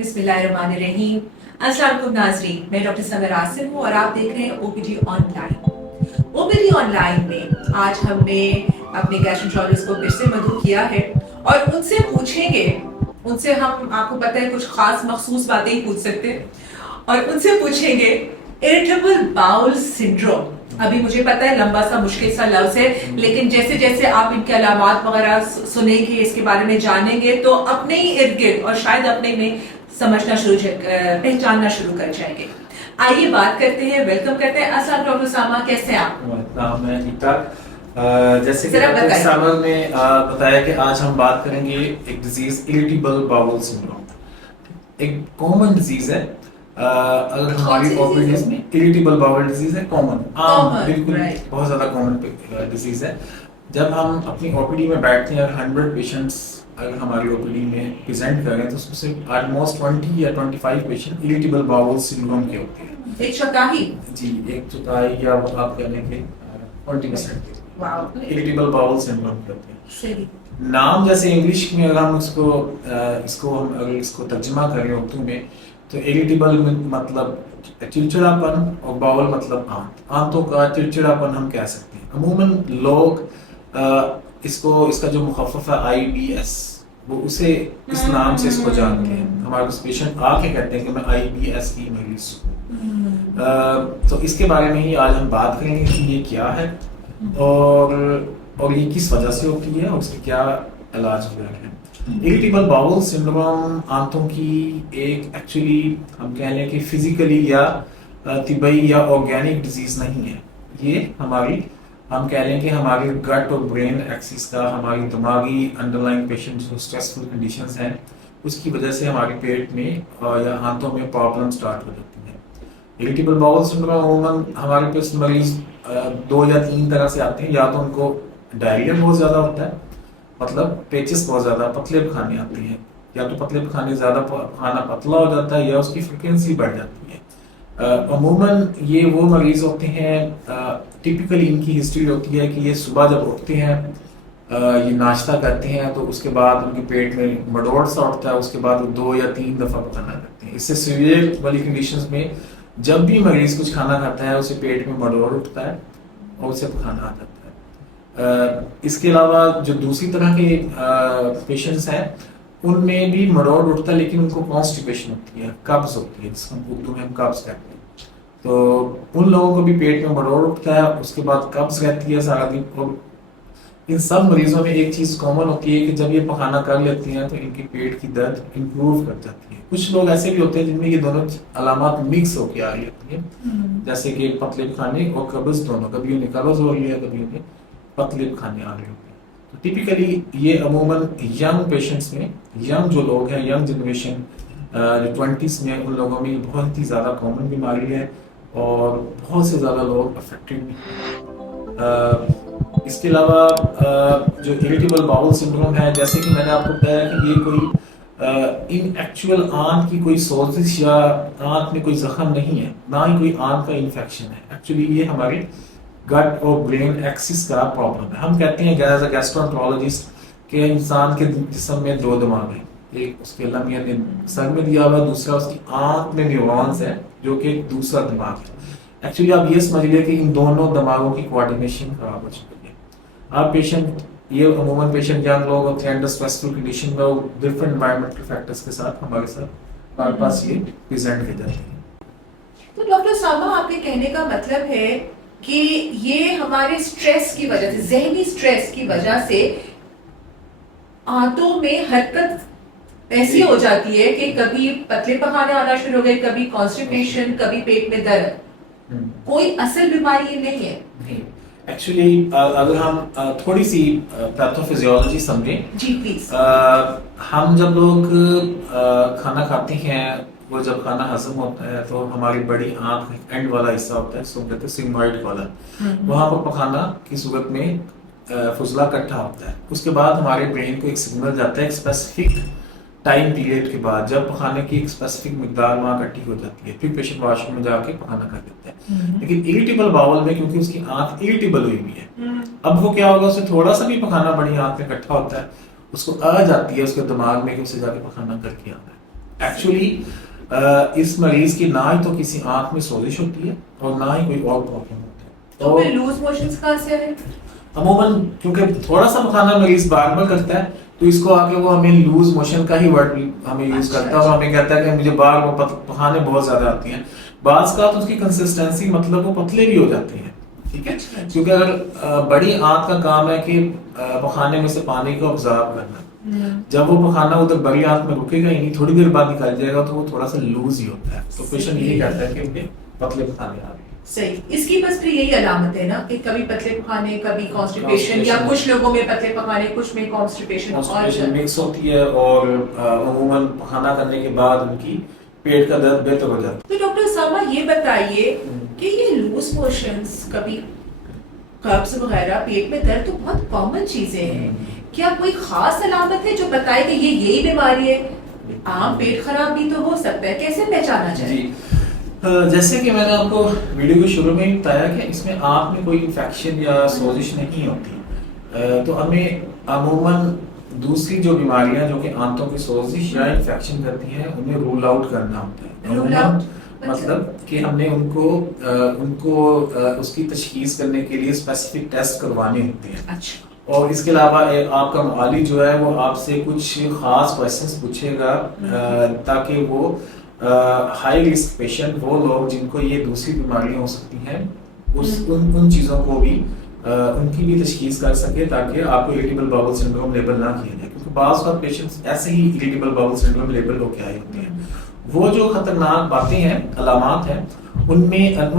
بسم اللہ الرحمن الرحیم. السلام علیکم ناظرین, میں ڈاکٹر سمر آصف ہوں اور آپ دیکھ رہے ہیں O P D online. O P D online میں آج ہم نے اپنے گیسٹرونٹرولوجسٹ کو پھر سے مدعو کیا ہے اور ان سے پوچھیں گے, ان سے ہم آپ کو پتہ ہے کچھ خاص مخصوص باتیں ہی پوچھ سکتے ہیں, اور ان سے پوچھیں گے اریٹیبل باؤل سنڈروم. ابھی مجھے پتا ہے لمبا سا مشکل سا لفظ ہے, لیکن جیسے جیسے آپ ان کے علامات وغیرہ سنیں گے, اس کے بارے میں جانیں گے, تو اپنے ہی ارد گرد اور شاید اپنے میں سمجھنا پہچاننا شروع کر جائیں گے. آئیے بات کرتے ہیں, ویلکم کرتے ہیں. السلام ڈاکٹر اسامہ, کیسے ہیں آپ؟ میں ٹھیک ٹھاک. جیسے کہ ڈاکٹر اسامہ نے بتایا کہ آج ہم بات کریں گے ایک ڈیزیز اریٹیبل باؤل سنڈروم. ایک کامن ڈیزیز ہے, اگر ہماری پاپولیشن میں اریٹیبل باؤل ڈیزیز ہے, کامن, عام, بالکل بہت زیادہ کامن ڈیزیز ہے. جب ہم اپنی او پی ڈی میں بیٹھتے ہیں اور 100 پیشنٹس اگر ہماری او پی ڈی میں پریزنٹ کریں تو اس میں سے آلموسٹ 20 یا 25 پیشنٹ اریٹیبل باؤل سنڈروم کے ہوتے ہیں. ایک چوتھائی, جی ایک چوتھائی یا آپ کہہ لیں کہ 20% اریٹیبل باؤل سنڈروم کے ہوتے ہیں. نام جیسے انگلش میں اگر ہم اس کو ترجمہ کریں اردو میں تو اریٹیبل مطلب چڑچڑاپن اور باؤل مطلب آنتوں کا چڑچڑاپن ہم کہہ سکتے ہیں. عموماً لوگ اس کا جو مخفف ہے IBS, وہ اسے اس نام سے اس کو جانتے ہیں. ہمارے پاس پیشنٹ آ کے کہتے ہیں کہ میں IBS کی مریض ہوں. تو اس کے بارے میں ہی آج ہم بات کریں گے کہ یہ کیا ہے اور یہ کس وجہ سے ہوتی ہے اور اس کے کیا علاج ہے. اریٹیبل باؤل سنڈروم آنتوں کی ایک ایکچولی ہم کہہ لیں کہ فزیکلی یا طبی یا آرگینک ڈیزیز نہیں ہے. یہ ہم کہہ لیں کہ ہماری گٹ اور برین ایکسس کا, ہماری دماغی انڈر لائن پیشنٹ جو اسٹریسفل کنڈیشنز ہیں اس کی وجہ سے ہمارے پیٹ میں یا آنتوں میں پرابلم سٹارٹ ہو جاتی ہیں. اریٹیبل باؤل سنڈروم عموماً ہمارے پاس مریض 2 یا 3 طرح سے آتے ہیں. یا تو ان کو ڈائریا بہت زیادہ ہوتا ہے, مطلب پیچز بہت زیادہ, پتلے پخانے آتے ہیں, یا تو پتلے پخانے زیادہ کھانا پتلا ہو جاتا ہے یا اس کی فریکوینسی بڑھ جاتی ہے. عموماً یہ وہ مریض ہوتے ہیں, ٹپیکلی ان کی ہسٹری ہوتی ہے کہ یہ صبح جب اٹھتے ہیں یہ ناشتہ کرتے ہیں تو اس کے بعد ان کے پیٹ میں مڈوڑ سا اٹھتا ہے, اس کے بعد وہ 2 یا 3 دفعہ پکانا کرتے ہیں. اس سے سیویئر والی کنڈیشنز میں جب بھی مریض کچھ کھانا کھاتا ہے اسے پیٹ میں مڈوڑ اٹھتا ہے اور اسے پکانا آ جاتا ہے. اس کے علاوہ جو دوسری طرح کے پیشنٹس ہیں ان میں بھی مڈوڑ اٹھتا ہے, لیکن ان کو کانسٹیپیشن ہوتی ہے, قبض ہوتی ہے, جس کو اردو میں ہم قبض کہتے ہیں. تو ان لوگوں کو بھی پیٹ میں مڈوڑ اٹھتا ہے, اس کے بعد قبض رہتی ہے سارا دن. اور ان سب مریضوں میں ایک چیز کامن ہوتی ہے کہ جب یہ پخانا کر لیتے ہیں تو ان کی پیٹ کی درد امپروو کر جاتی ہے. کچھ لوگ ایسے بھی ہوتے ہیں جن میں یہ دونوں علامات مکس ہو کے آ رہی ہوتی ہیں, جیسے کہ پتلے پخانے اور قبض دونوں, کبھی انہیں قبض ہو رہی ہے کبھی انہیں پتلے پخانے آ رہے ہوتے ہیں. تو ٹپیکلی یہ عموماً ینگ پیشنٹس میں, ینگ جو لوگ ہیں, ینگ جنریشن جو 20s میں, ان لوگوں میں یہ بہت ہی زیادہ کامن بیماری ہے اور بہت سے زیادہ لوگ افیکٹڈ بھی ہیں. اس کے علاوہ جو اریٹیبل باؤل سنڈروم ہے, جیسے کہ میں نے آپ کو بتایا کہ یہ کوئی ان ایکچوئل آنت کی کوئی سوزش یا آنت میں کوئی زخم نہیں ہے, نہ ہی کوئی آنت کا انفیکشن ہے. ایکچولی یہ ہماری گٹ اور برین ایکسس کا پرابلم ہے. ہم کہتے ہیں ایز اے گیسٹرونٹرولوجسٹ کہ انسان کے جسم میں 2 دماغ ہیں, ایک اس کے لمبے سر میں دیا ہوا, دوسرا اس کی آنکھ میں نیورونز ہے جو کہ ایک دوسرا دماغ ہے. ایکچولی آپ یہ سمجھ لیں کہ ان دونوں دماغوں کی کوآرڈینیشن خراب ہو چکی ہے. آپ پیشنٹ, یہ عموماً پیشنٹ ینگ لوگ ہوتے ہیں انڈر اسٹریسفل کنڈیشن میں, وہ ڈفرینٹ انوائرمنٹل فیکٹرز کے ساتھ ہمارے پاس یہ پریزنٹ کر جاتے ہیں. تو ڈاکٹر اسامہ, آپ کے کہنے کا مطلب ہے کہ یہ ہمارے اسٹریس کی وجہ سے, ذہنی اسٹریس کی وجہ سے آنتوں میں حرکت ایسی ہو جاتی ہے کہ کبھی پتلے پخانے آنا شروع ہو گئے, کبھی کانسٹیپیشن, کبھی پیٹ میں درد. کوئی اصل بیماری نہیں ہے. ایکچولی اگر ہم تھوڑی سی پیتھوفیزیولوجی سمجھیں, جی پلیز. ہم جب لوگ کھانا کھاتے ہیں, وہ جب کھانا ہضم ہوتا ہے تو ہماری بڑی آنکھ اینڈ والا حصہ ہوتا ہے, اس کو کہتے ہیں سگموئڈ کالم, وہاں پر پخانا کی صورت میں فضلہ اکٹھا ہوتا ہے. اس کے بعد ہمارے برین کو ایک سگنل جاتا ہے ایک اسپیسیفک ٹائم پیریڈ کے بعد, جب پخانے کی ایک اسپیسیفک مقدار وہاں اکٹھی ہو جاتی ہے, پھر پیشنٹ واش روم میں جا کے پخانا کر دیتا ہے. لیکن اریٹیبل باؤل میں کیونکہ اس کی آنکھ اریٹیبل ہوئی ہوئی ہے, اب وہ کیا ہوگا, اسے تھوڑا سا بھی پخانا بڑی آنکھ میں اکٹھا ہوتا ہے, اس کو آ جاتی ہے اس کے دماغ میں کہ اسے جا کے پخانا کر کے آنا ہے. ایکچولی اس مریض کی نہ ہی تو کسی آنکھ میں سوزش ہوتی ہے اور نہ ہی کوئی اور پرابلم ہوتی ہے. تو پھر لوز موشنز کہاں سے آئے؟ عموماً کیونکہ تھوڑا سا پخانا مریض بار بار کرتا ہے تو اس کو آگے وہ ہمیں لوز موشن کا ہی ورڈ ہمیں یوز کرتا ہے اور ہمیں کہتا ہے کہ مجھے بار پخانے بہت زیادہ آتی ہیں. بعض کا تو اس کی کنسسٹنسی مطلب وہ پتلے بھی ہو جاتے ہیں, ٹھیک ہے, کیونکہ اگر بڑی آنت کا کام ہے کہ پخانے میں سے پانی کو ابزارب کرنا, جب وہ پخانا ادھر بڑی آنت میں رکے گا ہی نہیں, تھوڑی دیر بعد نکل جائے گا تو وہ تھوڑا سا لوز ہی ہوتا ہے, تو پیشنٹ یہی کہتا ہے کہ مجھے پتلے پخانے آ رہے ہیں. صحیح, اس کی بس پھر یہی علامت ہے نا کہ کبھی پتلے پخانے کبھی کانسٹیپیشن, یا کچھ لوگوں میں پتلے پخانے کچھ میں کانسٹیپیشن مکس ہوتی ہے, اور عموماً پخانا کرنے کے بعد ان کی پیٹ کا درد بہتر ہو جاتا ہے. تو ڈاکٹر صاحبہ یہ بتائیے کہ یہ لوز موشنز, کبھی قبض وغیرہ, پیٹ میں درد تو بہت کامن چیزیں ہیں, کیا کوئی خاص علامت ہے جو بتائے کہ یہ یہی بیماری ہے؟ عام پیٹ خراب بھی تو ہو سکتا ہے, کیسے پہچانا جائے؟ جی, جیسے کہ میں نے آپ کو ویڈیو کے شروع میں ہی بتایا کہ اس میں آنکھ میں کوئی انفیکشن یا سوزش نہیں ہوتی, تو ہمیں عموماً دوسری جو بیماریاں جو کہ آنتوں کی سوزش یا انفیکشن کرتی ہیں انہیں رول آؤٹ کرنا ہوتا ہے. رول آؤٹ مطلب کہ ہم نے ان کو اس کی تشخیص کرنے کے لیے اسپیسیفک ٹیسٹ کروانے ہوتے ہیں. اچھا, اور اس کے علاوہ آپ کا معالج جو ہے وہ آپ سے کچھ خاص کویشچنس پوچھے گا تاکہ وہ ہائی رسک پیشنٹ, وہ لوگ جن کو یہ دوسری بیماریاں ہو سکتی ہیں, ان چیزوں کو بھی ان کی بھی تشخیص کر سکے تاکہ آپ کو اریٹیبل باؤل سنڈروم لیبل نہ کیا جائے, کیونکہ بعض اوقات پیشنٹس ایسے ہی اریٹیبل باؤل سنڈروم لیبل ہو کے آئے ہوتے ہیں. وہ جو خطرناک باتیں ہیں, علامات ہیں, ان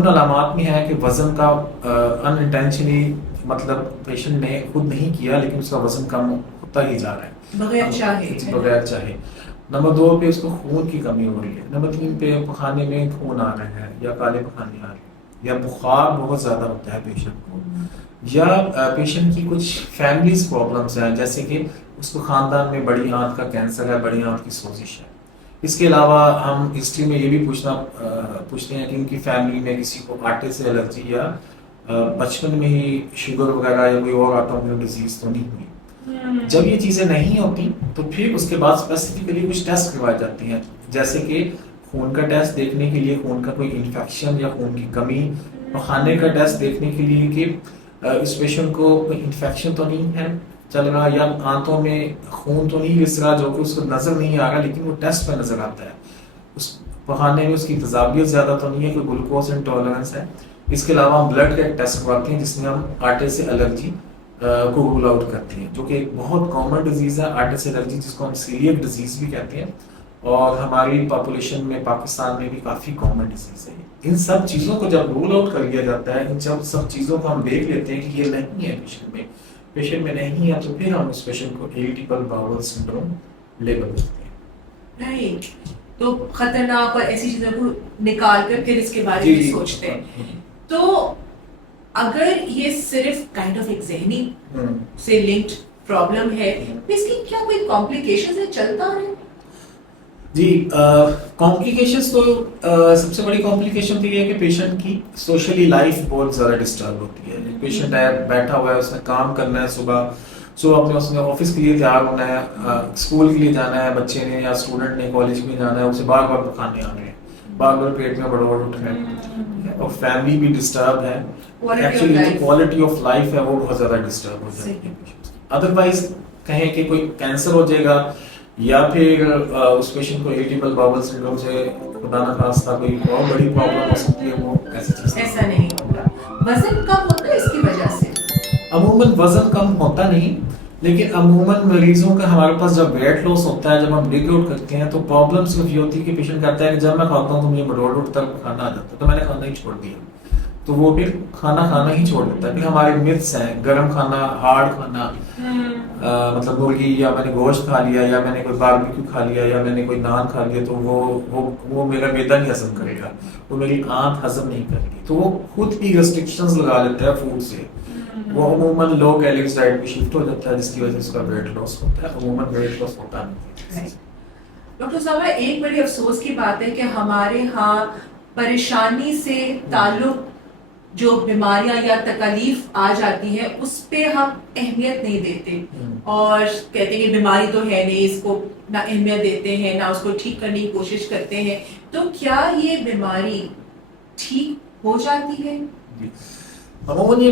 علامات میں ہے کہ وزن کا ان انٹینشنلی, مطلب پیشنٹ نے خود نہیں کیا لیکن اس کا وزن کم ہوتا ہی جا رہا ہے بغیر چاہے. نمبر 2 پہ اس کو خون کی کمی ہو رہی ہے. نمبر 3 پہ پخانے میں خون آ رہے ہیں یا کالے پخانے آ رہے ہیں, یا بخار بہت زیادہ ہوتا ہے پیشنٹ کو, یا پیشنٹ کی کچھ فیملیز پرابلمس ہیں, جیسے کہ اس کو خاندان میں بڑی آنت کا کینسر ہے, بڑی آنت کی سوزش ہے. اس کے علاوہ ہم ہسٹری میں یہ بھی پوچھتے ہیں کہ ان کی فیملی میں کسی کو آٹے سے الرجی یا بچپن میں ہی شوگر وغیرہ یا کوئی اور آٹو امیون ڈیزیز تو نہیں ہوئی. جب یہ چیزیں نہیں ہوتی تو پھر اس کے بعد اسپیسیفکلی کچھ ٹیسٹ کروائے جاتے ہیں, جیسے کہ خون کا ٹیسٹ دیکھنے کے لیے خون کا کوئی انفیکشن یا خون کی کمی, پخانے کا ٹیسٹ دیکھنے کے لیے کہ اس پیشنٹ کو کوئی انفیکشن تو نہیں ہے چل رہا, یا آنتوں میں خون تو نہیں رس رہا جو کہ اس کو نظر نہیں آ رہا لیکن وہ ٹیسٹ پہ نظر آتا ہے, اس پخانے میں اس کی تیزابیت زیادہ تو نہیں ہے, کوئی گلوکوز انٹالرنس ہے. اس کے علاوہ ہم بلڈ کا ایک ٹیسٹ کرواتے ہیں جس میں ہم آٹے سے الرجی کو رول آؤٹ کرتے ہیں, جو کہ ایک بہت کامن ڈیزیز ہے آٹے سے الرجی, جس کو ہم سیلیک ڈیزیز بھی کہتے ہیں, اور ہماری پاپولیشن میں پاکستان میں بھی کافی کامن ڈیزیز ہے. ان سب چیزوں کو جب رول آؤٹ کر لیا جاتا ہے, ان سب چیزوں کو ہم دیکھ لیتے ہیں کہ یہ نہیں ہے پیشنٹ میں نہیں ہے, تو پھر ہم اس پیشنٹ کو اریٹیبل باؤل سنڈروم لیبل کرتے ہیں. رائٹ, تو خطرناک اور ایسی چیزوں کو نکال کر پھر اس کے بارے میں سوچتے ہیں. تو اگر یہ صرف کائنڈ آف ایک ذہنی سے لنکڈ پرابلم ہے, اس کی کیا کوئی کمپلیکیشنز ہے, چلتا ہے؟ جی, کمپلیکیشنز تو سب سے بڑی کمپلیکیشن تو یہ ہے کہ پیشنٹ کی سوشلی لائف بہت زیادہ ڈسٹرب ہوتی ہے. پیشنٹ ہے بیٹھا ہوا ہے, اس نے کام کرنا ہے, صبح اپنے اس نے آفس کے لیے تیار ہونا ہے, اسکول کے لیے جانا ہے, بچے نے یا اسٹوڈنٹ نے کالج میں جانا ہے, اسے بار بار پکانے آنے ہیں, بار بار پیٹ میں بڑبڑ اٹھ رہے ہیں, اور فیملی بھی ڈسٹرب ہے. ایکچولی جو کوالٹی آف لائف ہے وہ بہت زیادہ ڈسٹرب ہو جاتی ہے. ادروائز کہیں کہ کوئی کینسر ہو جائے گا یا پھر اس پیشنٹ کو اریٹیبل باؤل سنڈروم سے خدا نخواستہ کوئی اور بڑی پرابلم ہو سکتی ہے, وہ ایسی چیز ایسا نہیں ہوگا. وزن کم ہوتا ہے اس کی وجہ سے؟ عموماً وزن کم ہوتا نہیں, لیکن عموماً مریضوں کا ہمارے پاس جب ویٹ لاس ہوتا ہے, جب ہم بریک آؤٹ کرتے ہیں, تو پرابلم صرف یہ ہوتی ہے کہ پیشنٹ کہتا ہے کہ جب میں کھاتا ہوں تو مجھے بڑوڑ اٹھتا ہے, کھانا آ جاتا ہے, تو میں نے کھانا ہی چھوڑ دیا, تو وہ پھر کھانا ہی چھوڑ دیتا ہے. پھر ہمارے متس ہیں, گرم کھانا, ہارڈ کھانا, مطلب مرغی یا میں نے گوشت کھا لیا, یا میں نے کوئی باربیکیو کھا لیا, یا میں نے کوئی نان کھا لیا, تو وہ میرا معدہ نہیں ہضم کرے گا, وہ میری آنت ہضم نہیں کرے گی, تو وہ خود بھی ریسٹرکشنز لگا لیتا ہے فوڈ سے. وہ عموماً لو کیلوریز ڈائٹ پہ شفٹ ہو جاتا ہے, جس کی وجہ سے اس کا ویٹ لاس ہوتا ہے. عموماً ویٹ لاس ہوتا نہیں. ڈاکٹر صاحب, ایک بڑی افسوس کی بات ہے کہ ہمارے ہاں پریشانی سے تعلق جو بیماریاں یا تکالیف آ جاتی ہیں اس پہ ہم اہمیت نہیں دیتے اور کہتے ہیں کہ بیماری تو ہے نہیں، اس کو نہ اہمیت دیتے ہیں نہ اس کو ٹھیک کرنے کی کوشش کرتے ہیں. تو کیا یہ بیماری ٹھیک ہو جاتی ہے؟ عموماً یہ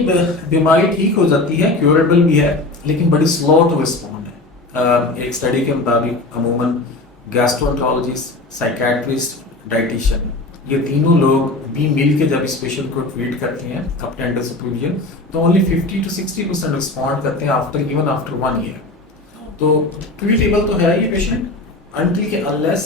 بیماری ٹھیک ہو جاتی ہے، کیوریبل بھی ہے، لیکن بڑی سلو ٹو رسپونڈ ہے. ایک اسٹڈی کے مطابق عموماً گیسٹرونٹرولوجسٹ، سائیکیٹرسٹ، ڈائٹیشین، یہ تینوں لوگ بھی مل کے جب اس پیشنٹ کو ٹریٹ کرتے ہیں اپنے انڈر سپرویژن تو اونلی 50 to 60% رسپونڈ کرتے ہیں ایون آفٹر 1 year. تو ٹریٹیبل تو ہے یہ پیشنٹ انٹل کہ انلیس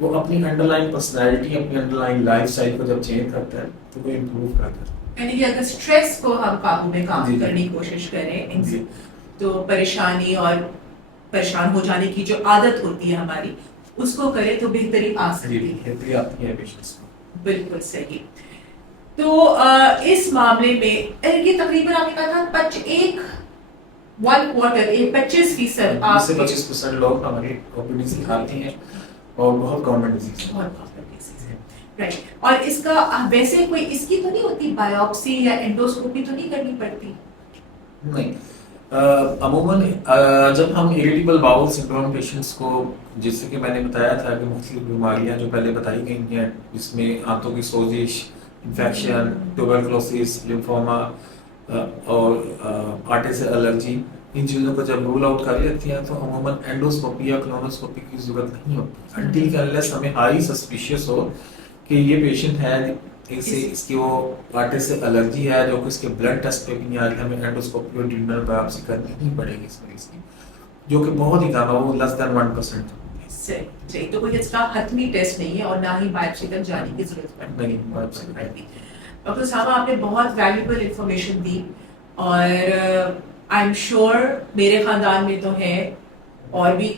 وہ اپنی انڈر لائن پرسنالٹی، اپنی انڈر لائن لائف اسٹائل کو جب چینج کرتا ہے تو وہ امپروو کرتا ہے. یعنی کہ اگر اسٹریس کو ہم قابو میں کام کرنے کی کوشش کریں تو پریشانی اور پریشان ہو جانے کی جو عادت ہوتی ہے ہماری اس کو کریں تو بہتری آ سکتی ہے. بالکل صحیح. تو اس معاملے میں یہ تقریباً آپ نے کہا تھا 25% لوگ ہماری اوپینین سے آتے ہیں اور بہت کامن ڈیزیز رائٹ. اور اس کا ویسے کوئی اس کی تو نہیں ہوتی بایوپسی یا انڈوسکوپی تو نہیں کرنی پڑتی؟ نہیں. عموماً جب ہم اریٹیبل باؤل سنڈروم پیشنٹس کو، جس سے کہ میں نے بتایا تھا کہ مختلف بیماریاں جو پہلے بتائی گئی ہیں جس میں آنتوں کی سوزش، انفیکشن، ٹیوبرکلوسس، لمفوما اور آٹے سے الرجی، ان چیزوں کو جب رول آؤٹ کر لیتی ہیں تو عموماً اینڈوسکوپی یا کولونوسکوپی کی ضرورت نہیں ہوتی انٹل کہ انلیس ہمیں ہائی سسپیشیس ہو کہ یہ پیشنٹ ہے اس کی وہ آٹے سے الرجی ہے جو کہ اس کے بلڈ ٹیسٹ پہ بھی نہیں آ رہی، ہمیں اینڈوسکوپی اور ڈیوڈینل بایوپسی کرنی نہیں پڑے گی اس مریض کی، جو کہ بہت ہی کم ہے، وہ لیس دین 1%. صحیح. تو کوئی اس کا حتمی ٹیسٹ نہیں ہے اور نہ ہی بایوپسی تک جانے کی ضرورت پڑتی. ڈاکٹر صاحبہ آپ نے بہت ویلیوبل انفارمیشن دی اور آئی ایم شیور میرے خاندان میں تو ہے اور بھی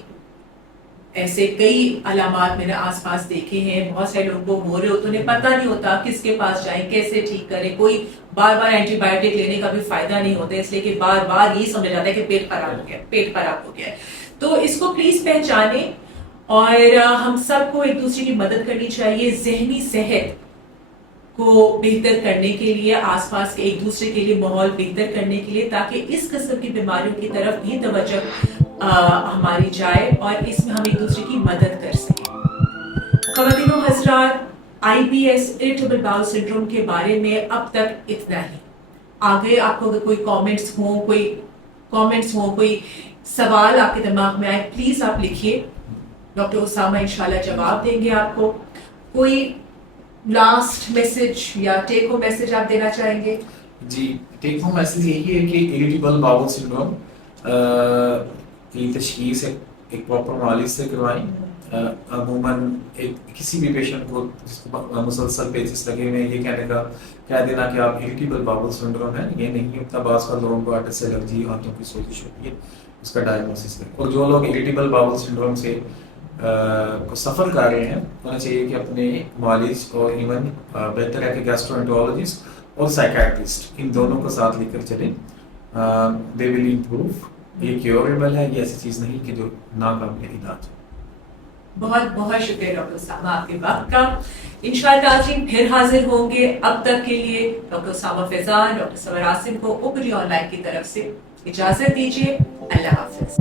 ایسے کئی علامات میں نے آس پاس دیکھے ہیں. بہت سارے لوگوں کو ہو رہے ہوتے انہیں پتہ نہیں ہوتا کس کے پاس جائیں، کیسے ٹھیک کریں. کوئی بار بار اینٹی بایوٹک لینے کا بھی فائدہ نہیں ہوتا اس لیے کہ بار بار یہی سمجھ جاتا ہے کہ پیٹ خراب ہو گیا ہے. تو اس کو پلیز پہچانیں اور ہم سب کو ایک دوسرے کی مدد کرنی چاہیے ذہنی صحت کو بہتر کرنے کے لیے، آس پاس کے ایک دوسرے کے لیے ماحول بہتر کرنے کے لیے، تاکہ اس قسم کی بیماریوں کی طرف بھی توجہ ہماری جائے اور اس میں ہم ایک دوسرے کی مدد کر سکیں. خواتین و حضرات، IBS اریٹیبل باؤل سنڈروم کے بارے میں اب تک اتنا ہی. آگے آپ کو اگر کوئی کامنٹس ہوں، کوئی سوال آپ کے دماغ میں آئے، پلیز آپ لکھیے. ڈاکٹر اسامہ انشاءاللہ جواب دیں گے آپ کو. کوئی لاسٹ میسج یا ٹیک ہوم میسج آپ دینا چاہیں گے؟ جی، ٹیک ہوم میسج یہی ہے کہ اریٹیبل باؤل سنڈروم کی تشخیص ایک پراپر معالج سے کروائیں. عموماً کسی بھی پیشنٹ کو جس کو مسلسل پیچز لگے ہوئے ہیں یہ کہہ دینا کہ آپ اریٹیبل باؤل سنڈروم ہے، یہ نہیں ہوتا. بعض کا لوگوں کو آٹے سے الرجی، آنتوں کی سوزش ہوتی ہے، اس کا ڈائگنوسس کریں. اور جو لوگ اریٹیبل باؤل سنڈروم سے کو سفر کر رہے ہیں انہیں چاہیے کہ اپنے معالج اور ایون بہتر ہے کہ گیسٹرونٹرولوجسٹ اور سائیکیٹرسٹ ان دونوں کو ساتھ لے کر چلیں. دے ول امپروو. یہ کیوریبل ہے، یہ ایسی چیز نہیں کہ جو ناقابل علاج ہے. بہت بہت شکریہ ڈاکٹر اسامہ آپ کے وقت کا. انشاءاللہ ناظرین پھر حاضر ہوں گے. اب تک کے لیے ڈاکٹر اسامہ فیضان، ڈاکٹر سمر عاصم کو اوپیڈی آن لائن کی طرف سے اجازت دیجیے. اللہ حافظ.